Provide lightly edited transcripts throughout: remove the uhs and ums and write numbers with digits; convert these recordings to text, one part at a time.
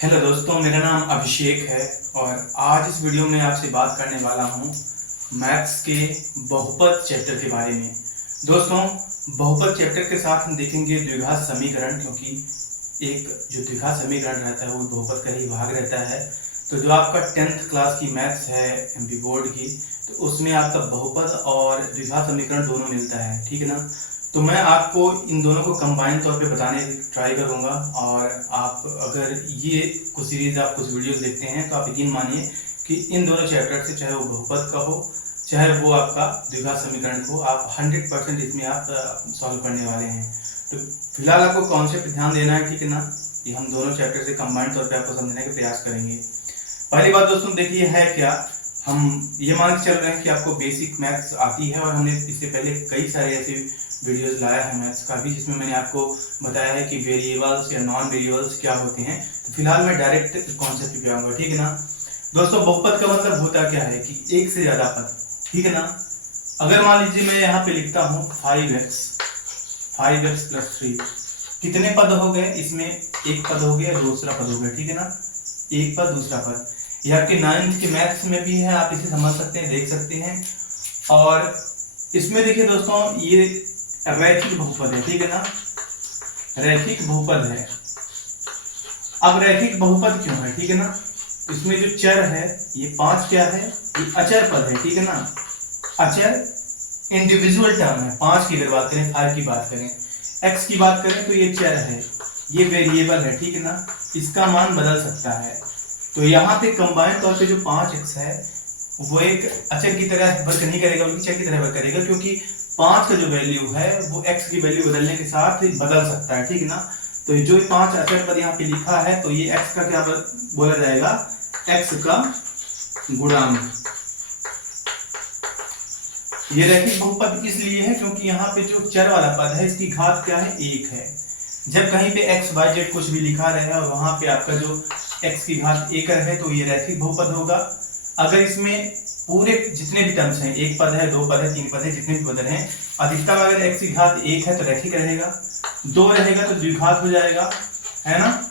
Hello दोस्तों, मेरा नाम अभिषेक है और आज इस वीडियो में आपसे बात करने वाला हूँ मैथ्स के बहुपद चैप्टर के बारे में। दोस्तों, बहुपद चैप्टर के साथ हम देखेंगे द्विघात समीकरण, क्योंकि एक जो द्विघात समीकरण रहता है वो बहुपद का ही भाग रहता है। तो जो आपका 10th क्लास की मैथ्स है एमपी बोर्ड की, तो उसमें आपका बहुपद और द्विघात समीकरण दोनों मिलता है, ठीक है ना। तो मैं आपको इन दोनों को कंबाइन तौर पे बताने की ट्राई करूंगा, और आप अगर ये कुछ सीरीज आप कुछ वीडियोस देखते हैं तो आप यकीन मानिए कि इन दोनों चैप्टर से, चाहे वो बहुपद का हो चाहे वो आपका द्विघात समीकरण को, आप 100% इसमें आप सॉल्व करने वाले हैं। तो फिलहाल आपको कॉन्सेप्ट ध्यान देना है, ठीक है ना। ये हम दोनों चैप्टर से कंबाइंड तौर पे आपको समझने का प्रयास करेंगे। पहली बात दोस्तों देखिए है क्या, हम ये मान के चल रहे हैं कि आपको बेसिक मैथ्स आती है, और हमने इससे पहले कई सारे ऐसे वीडियोस लाया है मैथ्स का भी, जिसमें मैंने आपको बताया है कि वेरिएबल्स या नॉन वेरिएबल्स क्या होते हैं। तो फिलहाल मैं डायरेक्ट कॉन्सेप्ट पे आऊंगा, ठीक है ना। दोस्तों, बहुपद का मतलब होता क्या है कि एक से ज्यादा पद, ठीक है ना। अगर मान लीजिए मैं यहाँ पे लिखता हूँ 5x प्लस 3, कितने पद हो गए इसमें? एक पद हो गया, दूसरा पद हो गया, ठीक है ना। एक पद दूसरा पद, ये आपके 9th के मैथ्स में भी है, आप इसे समझ सकते हैं, देख सकते हैं। और इसमें देखिए दोस्तों, ये रैखिक बहुपद है, ठीक है ना, रैखिक बहुपद है। अब रैखिक बहुपद क्यों है, ठीक है ना। इसमें जो चर है, ये 5 क्या है? ये अचर पद है, ठीक है ना। अचर इंडिविजुअल टर्म है। 5 की अगर बात करें, 5 की बात करें, x की बात करें तो ये चर है, ये वेरिएबल है, ठीक है ना। इसका मान बदल सकता है। तो यहाँ पे कंबाइंड तौर पे जो 5x है वो एक अचर की तरह वर्क नहीं करेगा, बल्कि चर की तरह वर्क करेगा, क्योंकि 5 का जो वैल्यू है वो x की वैल्यू बदलने के साथ बदल सकता है, ठीक है ना। तो जो 5 अचर पर यहाँ पे लिखा है, तो ये x का क्या बोला जाएगा? x का गुणांक। ये रैखिक बहुपद इसलिए है क्योंकि यहाँ पे जो चर वाला पद है, इसकी घात क्या है? 1 है। जब कहीं पे x y z कुछ भी लिखा रहे और वहां पे आपका जो x की घात 1 है, तो ये रैखिक बहुपद होगा। अगर इसमें पूरे जितने भी टर्म्स हैं, एक पद है, दो पद है, तीन पद है, जितने भी पद हैं, अधिकतम अगर x की घात 1 है तो रैखिक रहेगा, 2 रहेगा तो द्विघात हो जाएगा, है ना।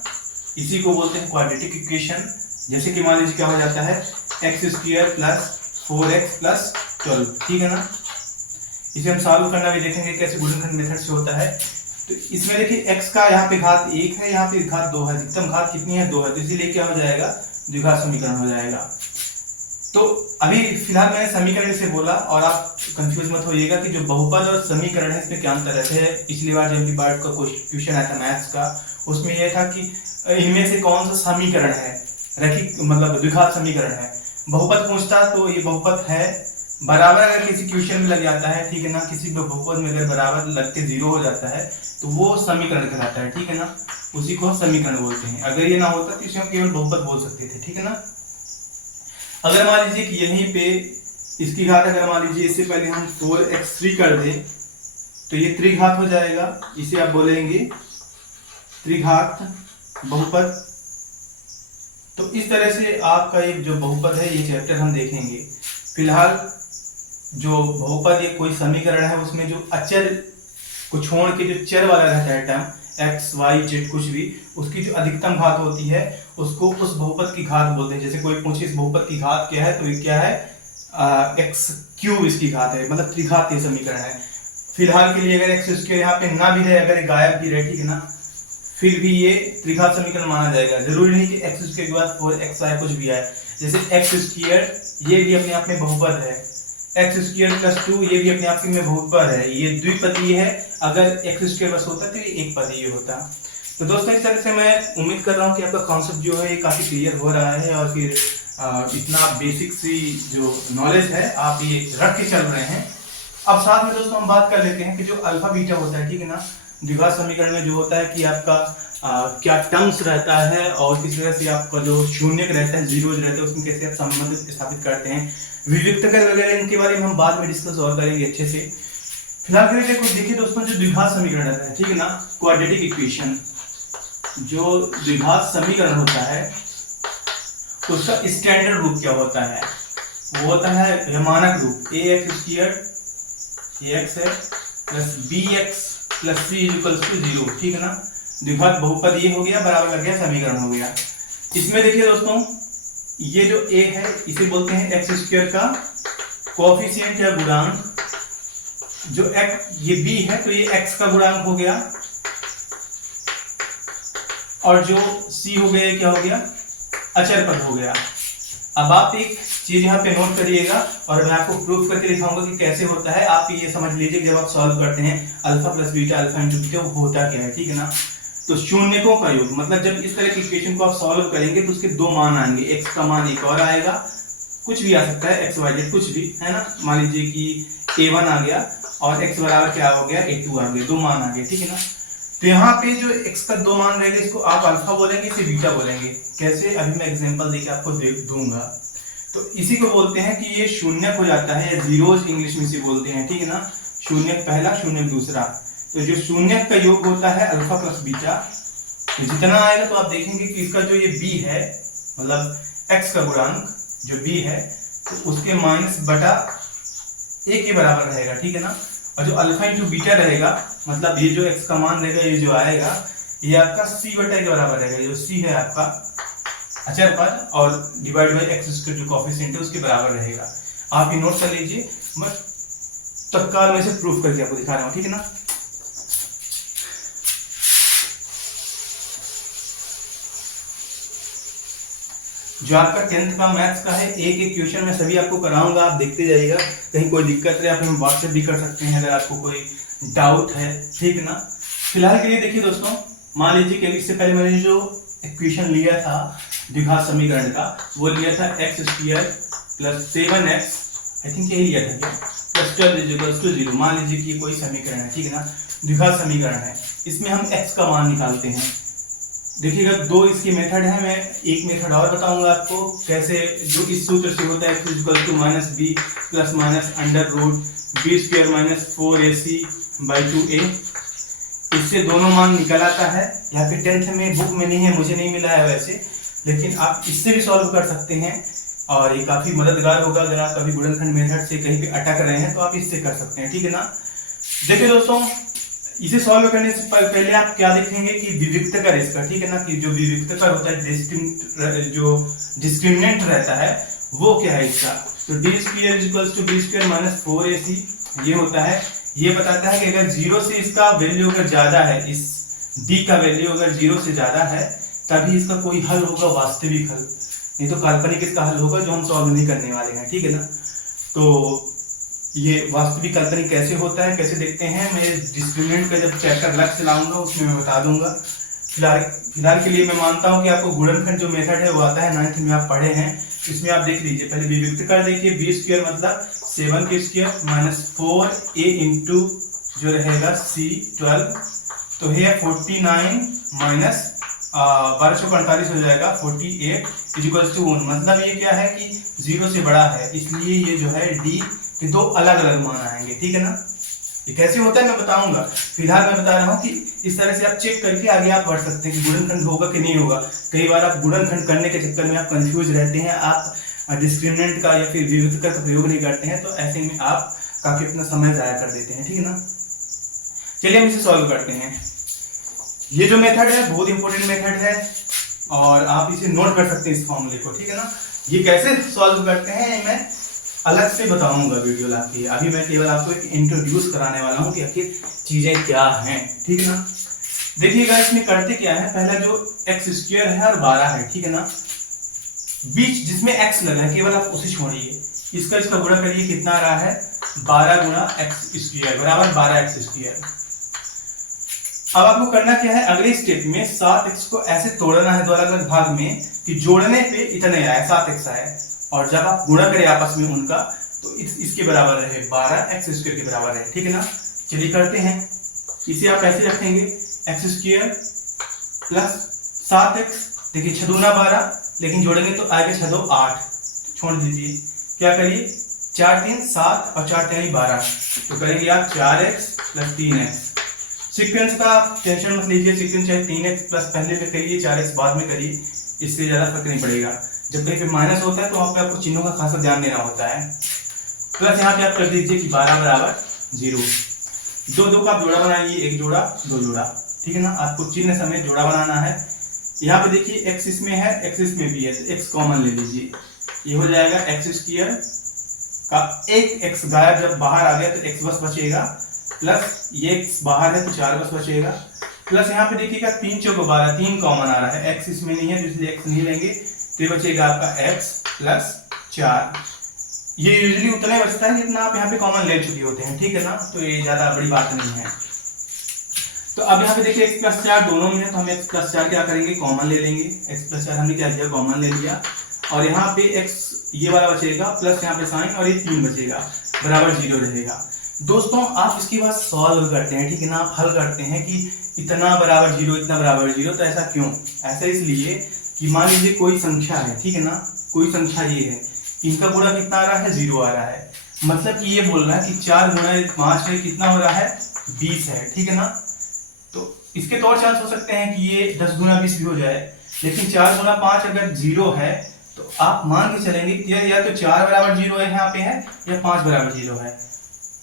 इसी को बोलते हैं क्वाड्रेटिक इक्वेशन। जैसे कि मान लीजिए क्या हो जाता है, x² प्लस 4x प्लस 12, ठीक है ना। इसे हम सॉल्व करना भी देखेंगे कैसे गुणनखंड मेथड से होता है। तो इसमें देखिए x का यहाँ पे घात 1 है, यहाँ पे घात 2 है, अधिकतम घात कितनी है? 2 है, तो इसीलिए क्या हो जाएगा? द्विघात समीकरण हो जाएगा। तो अभी फिलहाल मैंने समीकरण से बोला, और आप कंफ्यूज मत होइएगा कि जो बहुपद और समीकरण है इसमें क्या अंतर रहते हैं। पिछली बार जो पार्ट का क्वेश्चन आया था मैथ्स का, उसमें यह था कि इनमें से कौन सा समीकरण है रैखिक, मतलब द्विघात समीकरण है। बहुपद पूछता तो ये बहुपद है। बराबर अगर किसी क्वेश्चन में लग जाता है, ठीक है ना, किसी बहुपद में अगर बराबर लग के 0 हो जाता है तो वो समीकरण कहलाता है, ठीक है ना। उसी को समीकरण बोलते हैं। अगर ये ना होता तो इसे हम केवल बहुपद बोल सकते थे, ठीक है ना। अगर मान लीजिए कि यहीं पे इसकी घात, अगर मान लीजिए इससे पहले हम 4x3 कर दें तो ये त्रिघात हो जाएगा, इसे आप बोलेंगे त्रिघात बहुपद। तो इस तरह से आपका एक जो बहुपद है, ये चैप्टर हम देखेंगे। फिलहाल जो बहुपद ये कोई समीकरण है, उसमें जो अचर को छोड़ के जो चर वाला रहता है टर्म, x y z कुछ भी, उसकी जो अधिकतम घात होती है उसको उस बहुपद की घात बोलते हैं। जैसे कोई पूछे इस बहुपद की घात क्या है, तो ये क्या है? x³ इसकी घात है, मतलब त्रिघात ये समीकरण है। फिलहाल के लिए अगर x² यहाँ पे ना भी रहे, अगर गायब भी रहे, ठीक है ना, फिर भी ये त्रिघात समीकरण माना जाएगा। जरूरी नहीं कि x² के बाद 4xy कुछ भी आए। जैसे x² ये भी अपने आप में बहुपद है, x² प्लस 2 ये भी अपने आप में बहुपद है, ये द्विपदीय है। अगर x² बस होता तो ये एक पदीय होता। तो दोस्तों, इस तरह से मैं उम्मीद कर रहा हूँ कि आपका कॉन्सेप्ट जो है ये काफी क्लियर हो रहा है, और फिर इतना बेसिक सी जो नॉलेज है आप ये रख के चल रहे हैं। अब साथ में दोस्तों हम बात कर लेते हैं कि जो अल्फा बीटा होता है, ठीक है ना, द्विघात समीकरण में जो होता है कि आपका क्या टर्म्स रहता है, और किस तरह से आपका जो शून्यक रहता है, जीरोज रहता है, उसमें कैसे आप संबंध स्थापित करते हैं, विविक्तकर वगैरह, इनके बारे में हम बाद में डिस्कस और करेंगे अच्छे से। फिलहाल के लिए देखिए दोस्तों, जो द्विघात समीकरण रहता है, ठीक है ना, क्वाड्रेटिक इक्वेशन, जो द्विघात समीकरण होता है उसका स्टैंडर्ड रूप क्या होता है? वो होता है मानक रूप, ax² है प्लस bx प्लस c = 0, ठीक है ना। द्विघात बहुपद ये हो गया, बराबर लग गया समीकरण हो गया। इसमें देखिए दोस्तों, ये जो a है इसे बोलते हैं एक्स स्क्वायर का कोएफिशिएंट या गुणांक। जो ये b है तो ये x का गुणांक हो गया, और जो c हो गया क्या हो गया, अचर पद हो गया। अब आप एक चीज यहाँ पे नोट करिएगा और मैं आपको प्रूफ करके दिखाऊंगा कि कैसे होता है। आप ये समझ लीजिए जब आप सॉल्व करते हैं alpha plus beta alpha into beta वो होता क्या है, ठीक है ना। तो शून्यकों का योग, मतलब जब इस तरह की इक्वेशन को आप सॉल्व करेंगे तो उसके दो मान आएंगे, x का मान एक और आएगा, कुछ भी आ सकता है एक्स वाई जेड कुछ भी, है ना। मान लीजिए कि a1 आ गया और x बराबर क्या हो गया a2 आ गया, दो मान आ गए, ठीक है ना। तो यहाँ पे जो x का दो मान रहेगा इसको आप अल्फा बोलेंगे, इसे बीटा बोलेंगे। कैसे, अभी मैं एग्जांपल देके आपको दूंगा। तो इसी को बोलते हैं कि ये शून्यक हो जाता है, या जीरोज इंग्लिश में से बोलते हैं, ठीक है ना। शून्यक पहला, शून्यक दूसरा। तो जो शून्यक का योग होता है अल्फा प्लस बीटा, तो जितना आएगा तो आप देखेंगे कि इसका जो ये b है, मतलब x का गुणांक जो b है, तो उसके माइनस बटा a के बराबर रहेगा, ठीक है ना। और जो अल्फा इंटू बीटा रहेगा, मतलब ये जो x का मान रहेगा, ये जो आएगा ये आपका c बटा के बराबर रहेगा। जो c है आपका अचर पद और डिवाइड बाई एक्स स्क्वायर जो कोएफिशिएंट है उसके बराबर रहेगा। आप ये नोट कर लीजिए, मैं तत्काल में से प्रूफ करके आपको दिखा रहा हूँ, ठीक है ना। जो आपका 10th का मैथ्स का है, एक एक क्वेश्चन मैं सभी आपको कराऊंगा, आप देखते जाइएगा। कहीं कोई दिक्कत है आप हमें व्हाट्सएप भी कर सकते हैं अगर आपको कोई डाउट है, ठीक है ना। फिलहाल के लिए देखिए दोस्तों, मान लीजिए कि इससे पहले मैंने जो इक्वेशन लिया था द्विघात समीकरण का, वो लिया था x square plus 7x, I think यही लिया था क्या, प्लस 12 0। मान लीजिए कि कोई समीकरण है, ठीक है ना, द्विघात समीकरण है। इसमें हम x का मान निकालते हैं। देखिएगा दो इसके मेथड है, मैं एक मेथड और बताऊंगा आपको कैसे, जो इस सूत्र से होता है x equal to minus b plus minus under root b square minus 4ac by 2a। इससे दोनों मान निकल आता है। यहाँ पे 10th में बुक में नहीं है, मुझे नहीं मिला है वैसे, लेकिन आप इससे भी सॉल्व कर सकते हैं और ये काफी मददगार होगा। अगर आप कभी गुणनखंड मेथड से कहीं पे अटक रहे हैं तो आप इससे कर सकते हैं, ठीक है ना। देखिए दोस्तों, इसे सॉल्व करने से पहले आप क्या देखेंगे कि विविक्तकर इसका, ठीक है ना, कि जो विविक्तकर होता है, जो डिस्क्रिमिनेंट रहता है वो क्या है इसका, तो d square equals to b square minus 4ac ये होता है। ये बताता है कि अगर 0 से इसका वैल्यू अगर ज्यादा है, इस d का वैल्यू अगर 0 से ज्यादा है तभी इसका कोई हल होगा, वास्तविक हल, नहीं तो काल्पनिक इसका हल होगा जो हम सॉल्व नहीं करने वाले हैं, ठीक है ना। तो ये वास्तविक काल्पनिक कैसे होता है, कैसे देखते हैं, मैं डिस्क्रिमिनेंट का जब चैप्टर अलग से लाऊंगा उसमें मैं बता दूंगा। फिलहाल के लिए मैं मानता हूं कि आपको गुणनखंड जो मेथड है वो आता है, 9th में आप पढ़े हैं। इसमें आप देख लीजिए, पहले विविक्तकर देखिए, बी स्क्वायर मतलब 7 के स्क्वायर माइनस 4a इंटू जो रहेगा c 12, तो है 49 माइनस 1248 हो जाएगा 48 इक्वल्स टू 1। मतलब ये क्या है कि 0 से बड़ा है, इसलिए ये जो है d के दो अलग अलग मान आएंगे, ठीक है ना। ये कैसे होता है मैं बताऊंगा, फिलहाल मैं बता रहा हूँ कि इस तरह से आप चेक करके आगे आप बढ़ सकते हैं कि गुणनखंड होगा कि नहीं होगा। कई बार आप गुणनखंड करने के चक्कर में आप कंफ्यूज रहते हैं, आप डिस्क्रिमिनेंट का या फिर विविक्तकर का प्रयोग नहीं करते हैं, तो ऐसे में आप काफी अपना समय जाया कर देते हैं, ठीक है ना। चलिए हम इसे सॉल्व करते हैं। ये जो मेथड है बहुत इंपॉर्टेंट मेथड है और आप इसे नोट कर सकते हैं इस फॉर्मूले को, ठीक है ना। ये कैसे सॉल्व करते हैं मैं अलग से बताऊंगा वीडियो लाके, अभी मैं केवल आपको एक इंट्रोड्यूस कराने वाला हूँ कि आखिर चीजें क्या हैं, ठीक है ना। देखिएगा इसमें करते क्या है, पहला जो एक्स स्क्वायर है और 12 है, ठीक है ना, बीच जिसमें x लगा है केवल आप उसे छोड़िए, इसका गुणा करिए, कितना आ रहा है 12 गुणा एक्स स्क्वायर बराबर 12x स्क्वायर। अब आपको करना क्या है, अगले स्टेप में 7x को ऐसे तोड़ना है दो अलग अलग भाग में कि जोड़ने पे इतने आए 7x आए, और जब आप गुणा करें आपस में उनका तो इसके बराबर रहे 12x स्क्वायर के बराबर रहे, ठीक है ना। चलिए करते हैं, इसे आप ऐसे रखेंगे x स्क्वायर प्लस 7x, देखिए 6 दूना 12, लेकिन जोड़ेंगे तो आगे 6 दो 8, छोड़ दीजिए, क्या करिए 4 3 7 और 4 3 12, तो करेंगे आप 4x प्लस 3x। सीक्वेंस का आप टेंशन मत लीजिए, सीक्वेंस चाहे 3x प्लस पहले में करिए 4x बाद में करिए, इससे ज्यादा फर्क नहीं पड़ेगा। जब कहीं पे माइनस होता है तो वहाँ पे आपको चिन्हों का खासा ध्यान देना होता है। प्लस यहाँ पे आप कर दीजिए कि 12 बराबर 0, दो का आप जोड़ा बनाइए, एक जोड़ा दो जोड़ा, ठीक है ना। आपको चिन्ह समेत जोड़ा बनाना है, यहाँ पे देखिए एक्स इसमें है, एक्स इसमें भी है, तो एक्स कॉमन ले लीजिए, ये हो जाएगा एक्स स्क्वायर का एक एक्स गायब जब बाहर आ गया तो एक्स बस बचेगा, प्लस ये एक्स बाहर है तो 4 बस बचेगा, प्लस यहाँ पे देखिएगा 3 चौको 12, 3 कॉमन आ रहा है, एक्स इसमें नहीं है तो इसलिए एक्स नहीं लेंगे, तो ये बचेगा आपका एक्स प्लस 4। ये यूजुअली उतना ही बचता है जितना आप यहाँ पे कॉमन ले चुके होते हैं, ठीक है ना, तो ये ज्यादा बड़ी बात नहीं है। तो अब यहाँ पे देखिए x प्लस 4 दोनों में है, तो हम x प्लस 4 क्या करेंगे, कॉमन ले लेंगे, x प्लस 4 हमने क्या किया, कॉमन ले लिया, और यहाँ पे x ये वाला बचेगा प्लस यहाँ पे साइन, और ये 3 बचेगा बराबर 0 रहेगा। दोस्तों आप इसके बाद सॉल्व करते हैं, ठीक है ना, आप हल करते हैं कि इतना बराबर 0 इतना बराबर 0, तो ऐसा क्यों, ऐसा इसलिए कि मान लीजिए कोई संख्या है, ठीक है ना, कोई संख्या ये है, इनका गुणा कितना आ रहा है, 0 आ रहा है, मतलब कि ये बोल रहा है कि 4 गुणा 5 है कितना हो रहा है, 20 है, ठीक है ना। तो इसके तो और चांस हो सकते हैं कि ये 10 गुना 20 भी हो जाए, लेकिन 4 गुना 5 अगर 0 है तो आप मान के चलेंगे कि या तो 4 बराबर 0 है यहाँ पे है, या 5 बराबर 0 है।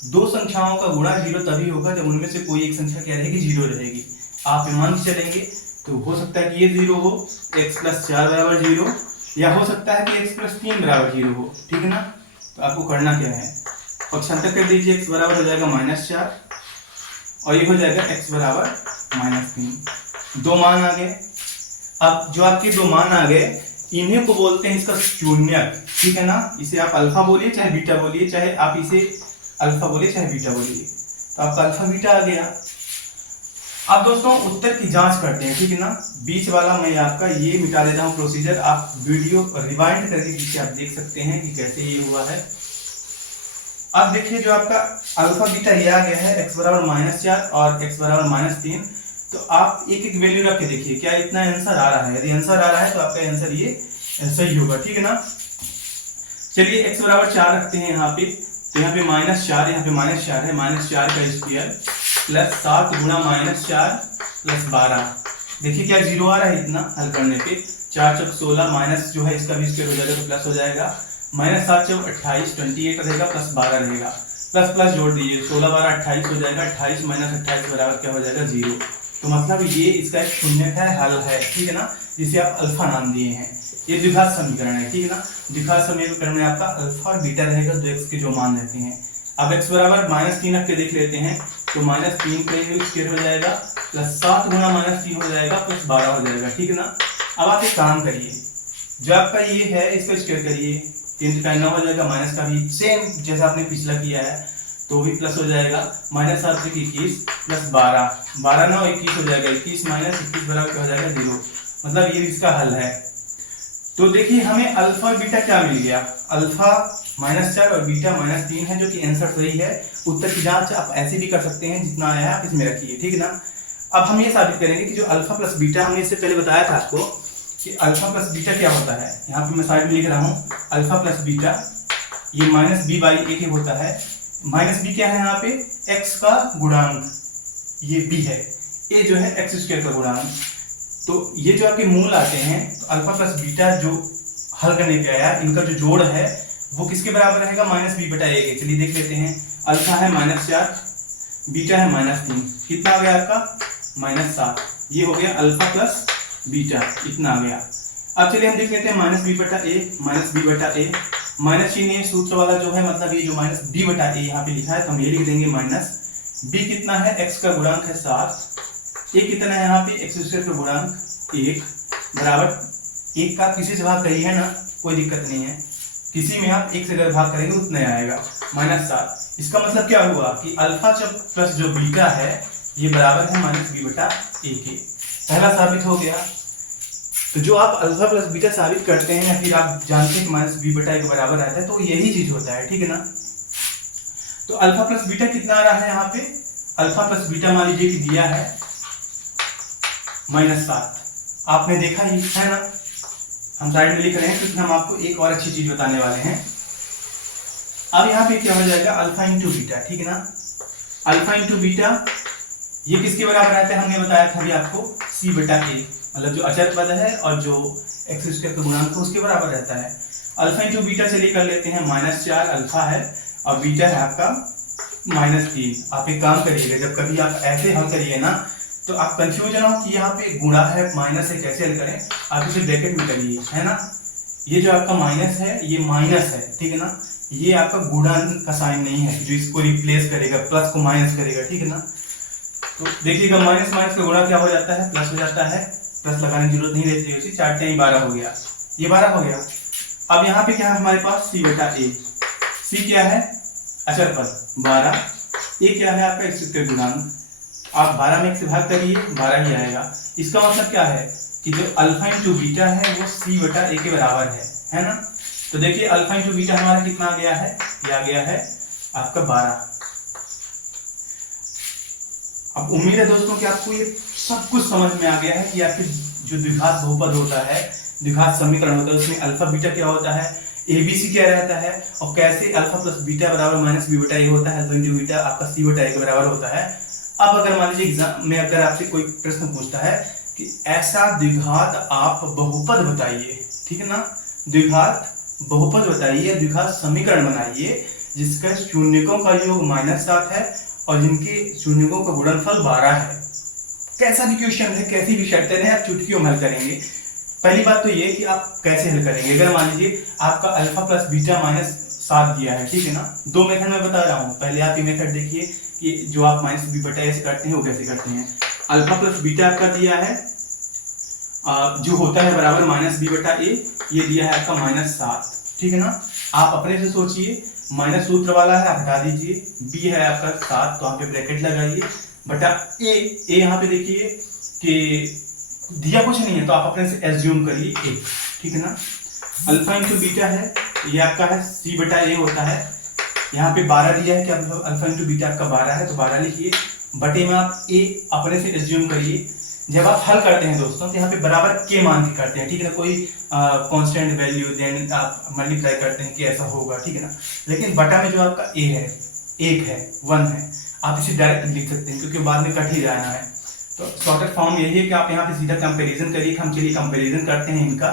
दो संख्याओं का गुणा 0 तभी होगा जब उनमें से कोई एक संख्या क्या रहेगी, 0 रहेगी। आप मान के चलेंगे तो हो सकता है कि ये 0 हो, x प्लस 4 बराबर 0, या हो सकता है कि x प्लस 3 बराबर 0 हो, ठीक है ना। तो आपको करना क्या है, पक्षांतर कर दीजिए, x बराबर हो जाएगा -4 और ये हो जाएगा x बराबर -3। दो मान आ गए। अब जो आपके दो मान आ गए इन्हीं को बोलते हैं इसका शून्यक, ठीक है ना। इसे आप अल्फा बोलिए चाहे बीटा बोलिए, चाहे आप इसे अल्फा बोलिए चाहे बीटा बोलिए, तो आपका अल्फा बीटा आ गया। अब दोस्तों उत्तर की जांच करते हैं, ठीक है ना। बीच वाला मैं आपका ये मिटा देता हूँ प्रोसीजर, आप वीडियो रिवाइंड करके पीछे आप देख सकते हैं कि कैसे ये हुआ है। अब देखिए जो आपका अल्फा बीटा ये आ गया है, x बराबर -4 और x बराबर -3, तो आप एक एक वैल्यू रख के देखिए क्या इतना आंसर आ रहा है। यदि आंसर आ रहा है तो आपका आंसर ये सही होगा, ठीक है ना। चलिए x बराबर 4 रखते हैं यहाँ पे, तो यहाँ पे -4, यहाँ पे -4 है, -4 का स्क्वायर प्लस 7 गुणा -4 प्लस 12। देखिए क्या 0 आ रहा है इतना हल करने पे, 4 चौक 16 माइनस जो है इसका भी स्क्वायर हो जाएगा तो प्लस हो जाएगा, -7 चौक 28 28 रहेगा प्लस 12 रहेगा, प्लस प्लस जोड़ दीजिए 16 12 28 हो जाएगा, 28 माइनस 28 बराबर क्या हो जाएगा 0। तो मतलब ये इसका एक शून्यक है, हल है, ठीक है ना, जिसे आप अल्फा नाम दिए हैं। ये द्विघात समीकरण है, ठीक है ना। द्विघात समीकरण में आपका अल्फा और बीटा रहेगा, दो एक्स के जो मान रहते हैं। अब x बराबर -3 रख के देख लेते हैं, तो -3 का स्क्वायर हो जाएगा प्लस 7 गुणा -3 हो जाएगा प्लस 12 हो जाएगा, ठीक है ना। अब आप एक काम करिए, जो आपका ये है इसका स्क्वायर करिए, 3 का 9 हो जाएगा, माइनस का भी सेम जैसा आपने पिछला किया है तो भी प्लस हो जाएगा, -7 से 21 प्लस 12 12 9 21 हो जाएगा, 21 माइनस 21 बराबर क्या हो जाएगा 0। मतलब ये इसका हल है। तो देखिए हमें अल्फा और बीटा क्या मिल गया, अल्फा -4 और बीटा -3 है, जो कि आंसर सही है। उत्तर की जांच आप ऐसे भी कर सकते हैं, जितना आया है आप इसमें रखिए, ठीक है ना। अब हम ये साबित करेंगे कि जो अल्फा प्लस बीटा, हमने इससे पहले बताया था आपको कि अल्फा प्लस बीटा क्या होता है। यहाँ पे मैं साइड में लिख रहा हूँ अल्फा प्लस बीटा, ये -b/a होता है। -b क्या है यहाँ पे, x का गुणांक, ये b है, a जो है x² का गुणांक। तो ये जो आपके मूल आते हैं, तो अल्फा प्लस बीटा जो हल करने पे आया, इनका जो जोड़ है वो किसके बराबर रहेगा, -b/a के। चलिए देख लेते हैं, अल्फा है -4, बीटा है -3, कितना आ गया आपका -7। ये हो गया अल्फा प्लस बीटा, इतना आ गया। अब चलिए हम देख लेते हैं -b/a, माइनस चिन्ह सूत्र वाला जो है, मतलब ये जो -b/a यहाँ पे लिखा है, तो हम ये लिख देंगे b कितना है, x का गुणांक है 7, a कितना है यहाँ पे x² का गुणांक 1 बराबर 1 का किसी से भाग करिए है ना, कोई दिक्कत नहीं है, किसी में आप 1 से अगर भाग करेंगे उतना आएगा -7। इसका मतलब क्या हुआ कि अल्फा प्लस जो बीटा है ये बराबर है -b/a के। पहला साबित हो गया। तो जो आप अल्फा प्लस बीटा साबित करते हैं या फिर आप जानते हैं कि -b/a के बराबर आता है, तो यही चीज होता है, ठीक है ना। तो अल्फा प्लस बीटा कितना आ रहा है यहाँ पे, अल्फा प्लस बीटा मान लीजिए कि दिया है -7, आपने देखा ही है ना। हम साइड में लिख रहे हैं क्योंकि हम आपको एक और अच्छी चीज बताने वाले हैं। अब यहाँ पे क्या हो जाएगा, अल्फा इंटू बीटा, ठीक है ना। अल्फा इंटू बीटा ये किसके बराबर आता है, हमने बताया था अभी आपको c/a, मतलब जो अचर पद है और जो x² का गुणांक है उसके बराबर रहता है। अल्फा इंटू बीटा चलिए कर लेते हैं, -4 अल्फा है और बीटा है आपका -3। आप एक काम करिएगा, जब कभी आप ऐसे हल करिए ना, तो आप कंफ्यूज ना हो कि यहाँ पे गुणा है माइनस है कैसे हल करें, आप इसे ब्रैकेट में करिए, है ना। ये जो आपका माइनस है ये माइनस है, ठीक है ना, ये आपका गुणन का साइन नहीं है जो इसको रिप्लेस करेगा, प्लस को माइनस करेगा, ठीक है ना। तो देखिएगा माइनस माइनस का गुणा क्या हो जाता है, प्लस हो जाता है, प्लस लगाने की जरूरत नहीं रहती है, उसी 4×12 हो गया, ये 12 हो गया। अब यहाँ पे क्या है हमारे पास c बटा a, c क्या है अचर पद 12, a क्या है आपका x के गुणांक, आप 12 में 1 से भाग करिए 12 ही आएगा। इसका मतलब क्या है कि जो अल्फा इंटू बीटा है वो c बटा a के बराबर है ना। तो देखिए अल्फा इंटू बीटा हमारा कितना आ गया है, ये आ गया है आपका 12। अब उम्मीद है दोस्तों कि आपको ये सब कुछ समझ में आ गया है कि आपके जो द्विघात बहुपद होता है, द्विघात समीकरण होता है, उसमें अल्फा बीटा क्या होता है, एबीसी क्या रहता है, और कैसे अल्फा प्लस बीटा बराबर माइनस बी बटा ए होता है, अल्फा इंटू बीटा आपका सी बटा ए के बराबर होता है। अब अगर मान लीजिए एग्जाम में अगर आपसे कोई प्रश्न पूछता है कि ऐसा द्विघात आप बहुपद बताइए, ठीक है ना, द्विघात बहुपद बताइए, द्विघात समीकरण बनाइए जिसका शून्यकों का योग -7 है और जिनके शून्यकों का गुणनफल 12 है। कैसा भी क्वेश्चन है, कैसी भी शर्तें हैं, आप चुटकियों में हल करेंगे। पहली बात तो ये कि आप कैसे हल करेंगे, अगर मान लीजिए आपका अल्फा प्लस बीटा -7 दिया है, ठीक है ना, दो मेथड मैं बता रहा हूँ। पहले आप ये मेथड देखिए कि जो आप माइनस बी बटा ए से करते हैं वो कैसे करते हैं। अल्फा प्लस बीटा आपका दिया है जो होता है बराबर माइनस बी बटा ए, ये दिया है आपका -7, ठीक है ना। आप अपने से सोचिए, माइनस सूत्र वाला है आप हटा दीजिए, बी है आपका 7 तो यहाँ पे ब्रैकेट लगाइए, बटा ए यहाँ पे देखिए कि दिया कुछ नहीं है तो आप अपने से एज्यूम करिए ए, ठीक है ना। अल्फा इंटू बीटा है, ये आपका है सी बटा ए होता है, यहाँ पे 12 दिया है कि अल्फा इंटू बीटा आपका 12 है तो 12 लिखिए, बटे में आप ए अपने से एज्यूम करिए। जब आप हल करते हैं दोस्तों तो यहाँ पे बराबर के मान के करते हैं, ठीक है ना, कोई कांस्टेंट वैल्यू देन आप मल्टीप्लाई करते हैं कि ऐसा होगा, ठीक है ना। लेकिन बटा में जो आपका ए है, 1 है, 1 है, आप इसे डायरेक्ट लिख सकते हैं क्योंकि बाद में कट ही जाना है। तो शॉर्टेड फॉर्म यही है कि आप यहाँ पे सीधा कंपैरिजन करिए। हम चलिए कंपैरिजन करते हैं इनका।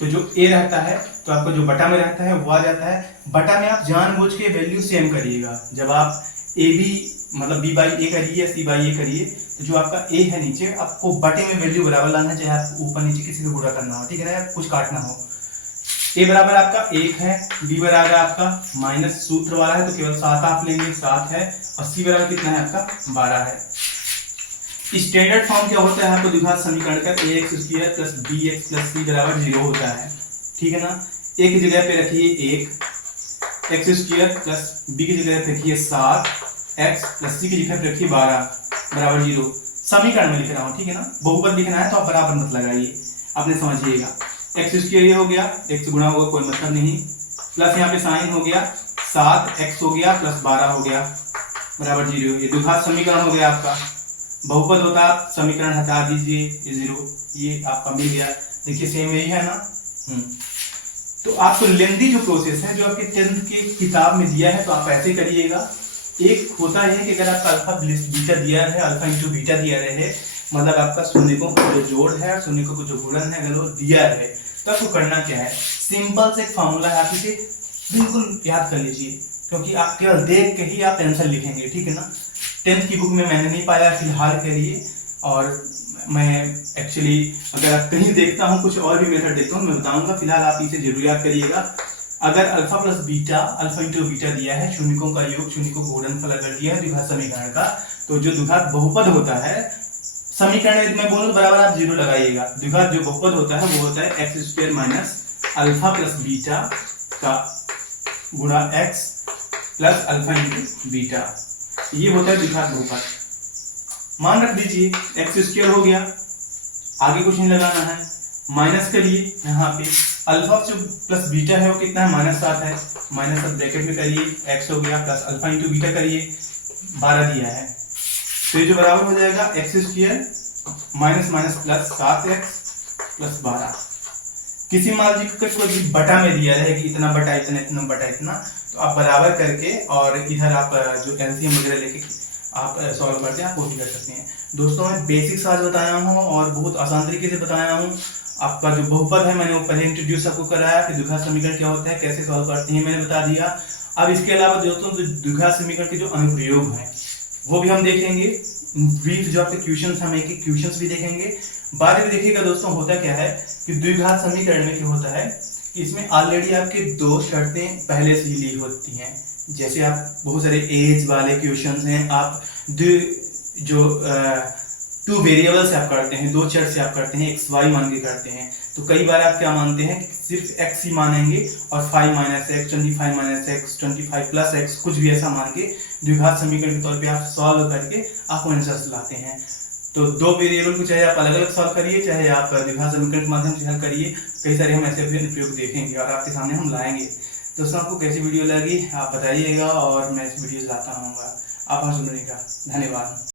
तो जो ए रहता है तो आपको जो बटा में रहता है वो आ जाता है, बटा में आप जानबूझ के वैल्यू सेम करिएगा। जब आप ए बी मतलब बी बाई ए करिए या सी बाई ए करिए तो जो आपका ए है नीचे आपको बटे में वैल्यू बराबर लाना है, चाहे आप ऊपर नीचे किसी को गुणा करना हो, ठीक है ना, कुछ काटना हो। ए बराबर आपका 1 है, बी बराबर आपका माइनस सूत्र वाला है तो केवल 7 आप लेंगे, 7 है, और सी बराबर कितना है आपका 12 है। स्टैंडर्ड फॉर्म क्या होता है आपको द्विघात समीकरण का, ax² plus bx plus c बराबर 0 होता है, ठीक है ना। a की जगह पे रखिए 1, x² प्लस b की जगह पे रखिए 7, x प्लस c की जगह पे रखिए 12 बराबर 0। समीकरण में लिख रहा हूँ, ठीक है ना, बहुपद लिखना है तो आप बराबर मत लगाइए, आपने समझिएगा। x² ये हो गया, x गुणा होगा कोई मतलब नहीं, प्लस यहाँ पे साइन हो गया, 7x हो गया प्लस 12 हो गया बराबर 0। ये द्विघात समीकरण हो गया आपका। बहुपद होता है समीकरण हटा दीजिए, ये 0, ये आपका मिल गया। देखिए सेम यही है ना। तो आपको लेंदी जो प्रोसेस है जो आपके 10th की किताब में दिया है तो आप ऐसे करिएगा। एक होता है कि अगर आपका अल्फा बीटा दिया है, अल्फा इंटू बीटा दिया रहे, मतलब आपका शून्यकों का जो जोड़ है और शून्यकों का जो गुणन है अगर वो दिया रहे तो आपको करना क्या है, सिंपल से एक फॉर्मूला है, आप इसे बिल्कुल याद कर लीजिए क्योंकि आप केवल देख के ही आप आंसर लिखेंगे, ठीक है ना। 10th की बुक में मैंने नहीं पाया फिलहाल के लिए, और मैं एक्चुअली अगर आप कहीं देखता हूँ कुछ और भी मेथड देखता हूँ मैं बताऊंगा, फिलहाल आप इसे जरूर याद करिएगा। अगर alpha plus beta, alpha into beta दिया है, शून्यकों का योग, शून्यकों का गुणनफल अगर दिया है द्विघात समीकरण का, तो जो द्विघात बहुपद होता है समीकरण में बोलूं बराबर आप 0 लगाइएगा। द्विघात जो बहुपद होता है वो होता है x² minus alpha plus beta का गुणा x plus alpha into beta, ये होता है द्विघात बहुपद। मान रख दीजिए x² हो गया, आगे कुछ नहीं लगाना है, माइनस करिए यहाँ पे अल्फा जो प्लस बीटा है वो कितना है -7 है, -7 ब्रैकेट में करिए, x हो गया प्लस अल्फा इंटू बीटा करिए, 12 दिया है तो ये जो बराबर हो जाएगा x² minus minus plus 7x plus 12। किसी मान लीजिए कोई बटा में दिया है कि इतना बटा इतना, इतना बटा इतना, तो आप बराबर करके और इधर आप जो एलसीएम वगैरह लेके आप सॉल्व करते हैं, आप वो भी कर सकते हैं। दोस्तों मैं बेसिक्स आज बताया हूँ और बहुत आसान तरीके से बताया हूँ। आपका जो बहुपद है मैंने वो पहले इंट्रोड्यूस आपको कराया, फिर द्विघात समीकरण क्या होता है, कैसे सॉल्व करते हैं मैंने बता दिया। अब इसके अलावा दोस्तों द्विघात समीकरण के जो अनुप्रयोग हैं वो भी हम देखेंगे। ब्रीफ जो आपके क्वेश्चंस, हम एक एक क्वेश्चंस भी देखेंगे। बाद में देखिएगा दोस्तों होता क्या है कि द्विघात समीकरण में क्या होता है कि इसमें ऑलरेडी आपके दो शर्तें पहले से ही ली होती हैं। जैसे आप बहुत सारे एज वाले क्वेश्चंस हैं, आप जो टू वेरिएबल से आप करते हैं, दो चर से आप करते हैं, एक्स वाई मान के करते हैं, तो कई बार आप क्या मानते हैं कि सिर्फ एक्स ही मानेंगे और 5 minus x, 25 minus x, 25 plus x, कुछ भी ऐसा मान के द्विघात समीकरण के तौर पे आप सॉल्व करके आप आंसर्स लाते हैं। तो दो वेरिएबल को चाहे आप अलग अलग सॉल्व करिए, चाहे आप द्विघात समीकरण के माध्यम से हल करिए, कई सारे हम ऐसे अनुप्रयोग देखेंगे और आपके सामने हम लाएंगे। दोस्तों आपको कैसी वीडियो लगी आप बताइएगा और मैं ऐसी वीडियोज लाता रहूँगा। आभार सुनने का, धन्यवाद।